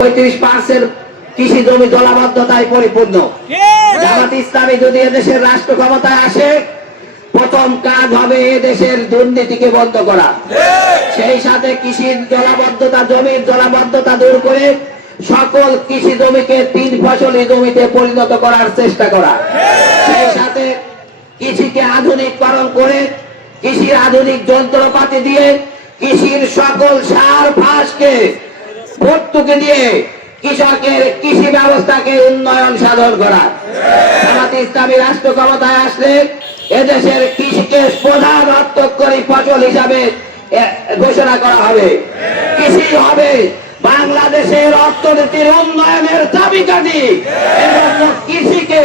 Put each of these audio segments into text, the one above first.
পঁয়ত্রিশ পার্সেন্ট কৃষি জমি জলাবদ্ধতায় পরিপূর্ণ। জামাত ইসলামী যদি এদেশের রাষ্ট্র ক্ষমতায় আসে প্রথম কাজ হবে এদেশের দুর্নীতিকে বন্ধ করা। সেই সাথে কৃষির জলাবদ্ধতা জমির জলাবদ্ধতা দূর করে সকল কৃষি জমিকে তিন ফসলি জমিতে পরিণত করার চেষ্টা করা। সেই সাথে কৃষিকে আধুনিককরণ করে কৃষির আধুনিক যন্ত্রপাতি দিয়ে কৃষির সকল সার ফাঁসকে ভর্তুকি দিয়ে কৃষকের কৃষি ব্যবস্থাকে উন্নয়ন সাধন করা। ইসলামী রাষ্ট্র ক্ষমতায় আসলে এদেশের কৃষিকে প্রধান অর্থকরী ফসল হিসাবে ঘোষণা করা হবে। কৃষি হবে বাংলাদেশের অর্থনীতির উন্নয়নের চাবিকাঠি। এজন্য কৃষিকে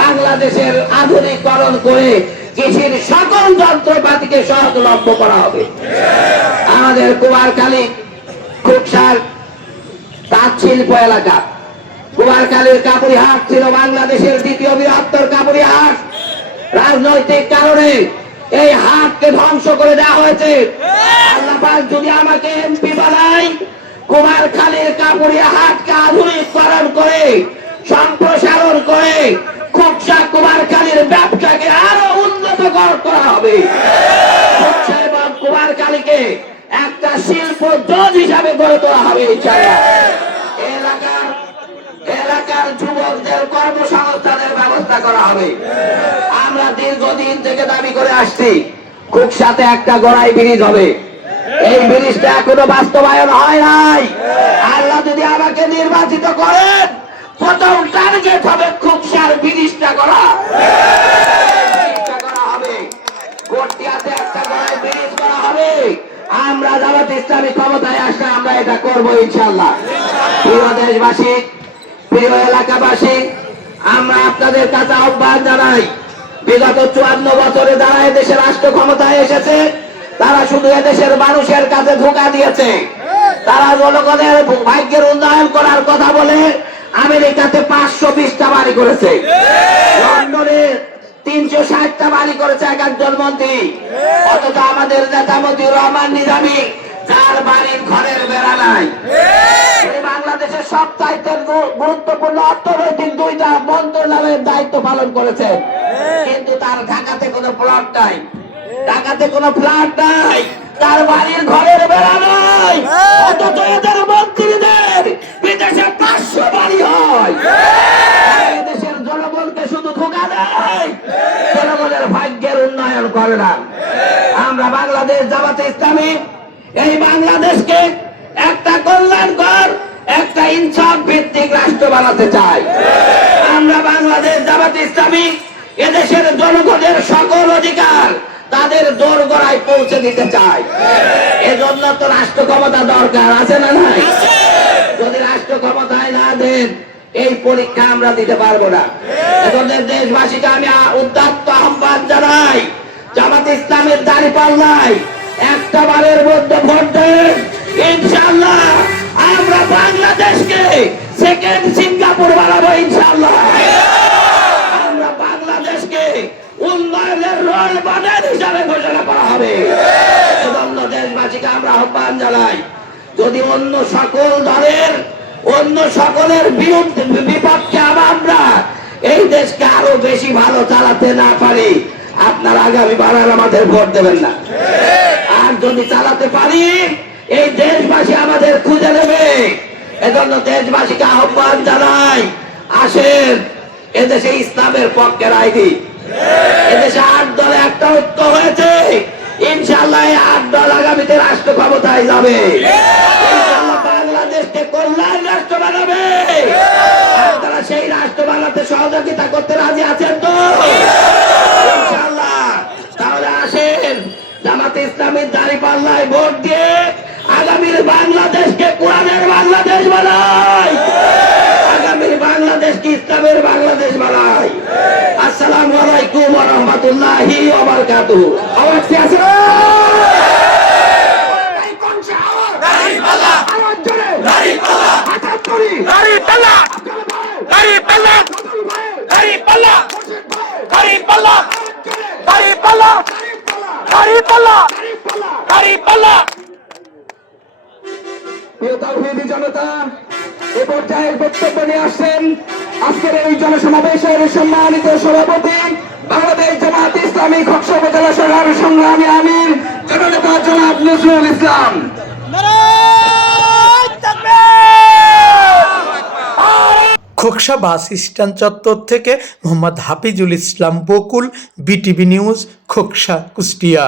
বাংলাদেশের আধুনিকরণ করে কৃষির সকল যন্ত্রপাতিকে সহজলভ্য করা হবে। আমাদের কুমারখালী খুবসার তাঁত শিল্প এলাকা। কুমারখালীর কাপুরি হাট ছিল বাংলাদেশের দ্বিতীয় বৃহত্তর কাপুরি হাট রাজনৈতিক কারণে এই হাটকে ধ্বংস করে দেওয়া হয়েছে। আল্লাহ যদি আমাকে এমপি বানাই কুমারখালীর কাপুরিয়া হাটকে আধুনিকরণ করে, সম্প্রসারণ করে খুবসা কুমারখালীর ব্যবসাকে আরও উন্নত কর- হবে। কুমারখালীকে একটা শিল্প জোট হিসাবে গড়ে তোলা হবে আমরা দীর্ঘদিন থেকে দাবি করে আসছি, খুব সাথে একটা ব্রিজ হবে। এই ব্রিজটা এখনও বাস্তবায়ন হয় নাই। আল্লাহ যদি আমাকে নির্বাচিত করেন, প্রথম টার্গেট হবে খুব সার ব্রিজটা করা। এটা করব ইনশাল্লাহ প্রিয় দেশবাসী, প্রিয় এলাকাবাসী, আমরা আপনাদের কাছে আহ্বান জানাই। বিগত চুয়ান্ন বছরে যারা এদেশের রাষ্ট্র ক্ষমতায় এসেছে, তারা শুধু এদেশের মানুষের কাছে ধোকা দিয়েছে। তারা জনগণের ভাগ্যের উন্নয়ন করার কথা বলে আমেরিকাতে পাঁচশো বিশটা বাড়ি করেছে। লন্ডনে তিনশো ষাটটা বাড়ি করেছে এক একজন মন্ত্রী। অথচ আমাদের নেতা মন্ত্রী রহমান নিজামী যার বাড়ির ঘরের বেড়া নাই বাংলাদেশের সব গু- গুরুত্বপূর্ণ অর্থনৈতিক দুইটা মন্ত্রণালয়ের দায়িত্ব পালন করেছেন কিন্তু তার ঢাকাতে কোনো প্লট নাই। ঢাকাতে কোনো ফ্ল্যাট নাই। তার বাড়ির ঘরের বেড়া নাই অথচ এদের মন্ত্রীদের বিদেশে পাঁচশো বাড়ি হয়। দেশের জনগণকে শুধু ধোকা দেয়। জনগণের ভাগ্যের উন্নয়ন করে না। আমরা বাংলাদেশ জামাতে ইসলামী এই বাংলাদেশকে একটা কল্যাণকর, একটা ইনসাফ ভিত্তিক রাষ্ট্র বানাতে চাই। আমরা বাংলাদেশ জামাতে ইসলামী, এদেশের জনগণের সকল অধিকার তাদের দোর গড়ায় পৌঁছে দিতে চাই। এজন্য তো রাষ্ট্র ক্ষমতা দরকার, আছে না নাই? যদি রাষ্ট্র ক্ষমতায় না দেন, এই পরীক্ষা আমরা দিতে পারব না। এজন্য দেশবাসীকে আমি উদ্যাত্ত আহ্বান জানাই, জামাত ইসলামের দাঁড়ি পাল্লাই একটা বারের মধ্যে ভোট দেন ইনশাল্লাহ আমরা বাংলাদেশকে সেকেন্ড সিঙ্গাপুর বানাবো ইনশাল্লাহ আমরা বাংলাদেশকে উন্নয়নের রোল মডেল হিসাবে ঘোষণা করা হবে। দেশবাসীকে আমরা আহ্বান জানাই, যদি অন্য সকল দলের, অন্য সকলের বিরুদ্ধে বিপক্ষে আমরা এই দেশকে আরও বেশি ভালো চালাতে না পারি, আপনারা আগামী বারার আমাদের ভোট দেবেন না। আর যদি চালাতে পারি, এই দেশবাসী আমাদের খুঁজে নেবে। এজন্য দেশবাসীকে আহ্বান জানাই, আসেন, এদেশে ইসলামের পক্ষে রায় দিই এদেশে আট দলে একটা উত্ত হয়েছে ইনশাল্লাহ আট দল আগামীতে রাষ্ট্র ক্ষমতায় যাবে। বাংলাদেশকে কল্যাণ জামাতে ইসলামের দাড়ি পাল্লায় ভোট দিয়ে আগামীর বাংলাদেশকে কোরআনের বাংলাদেশ বানাই। আগামীর বাংলাদেশকে ইসলামের বাংলাদেশ বানাই। আসসালামু আলাইকুম ওয়া রাহমাতুল্লাহি ওয়া বারাকাতুহু। আওয়াজ কি আছে এই কংসে আওয়াজ। দাঁড়িপাল্লা। আওয়াজ জোরে। জনতা, এ পর্যায়ে বক্তব্য নিয়ে আসছেন আজকের এই জনসমাবেশের সম্মানিত সভাপতি বাংলাদেশ জামাত ইসলামী খকসা উপজেলা শাখার সংগ্রামী আমির, জননেতা জনাব নজরুল ইসলাম। খোকসা বাস স্ট্যান্ড চত্বর থেকে মোহাম্মদ হাফিজুল ইসলাম বকুল বিটিভি নিউজ খোকসা কুষ্টিয়া।